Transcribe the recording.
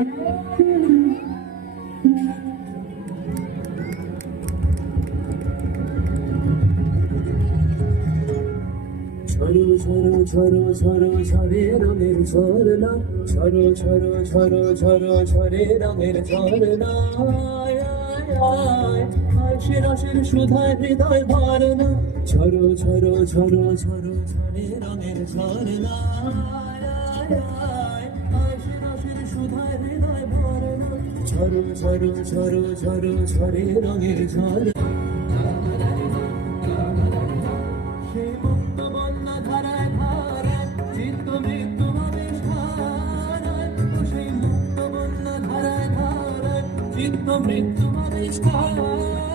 ঝরো ঝরো ঝরো ঝরো ঝরে রঙের ঝরনা, ঝরো ঝরো ঝরো ঝরো ঝরে রঙের ঝরনা। আশে রসের সুধায় হৃদয় ভরনা, ঝরো ঝরো ঝরো ঝরো ঝরে রঙের ঝরনা। আশে রসের সুধায় হৃদয় ভরনা, ঝরো ঝরো ঝরো ঝরো ঝরে রঙের ঝরনা। সেই মুক্ত বন্যা ধারায় ধারায় চিত্ত মৃত্যু আবেশ ধারায়, সেই মুক্ত বন্যা ধারায় ধারায় চিত্ত মৃত্যু আবেশ ধারায়।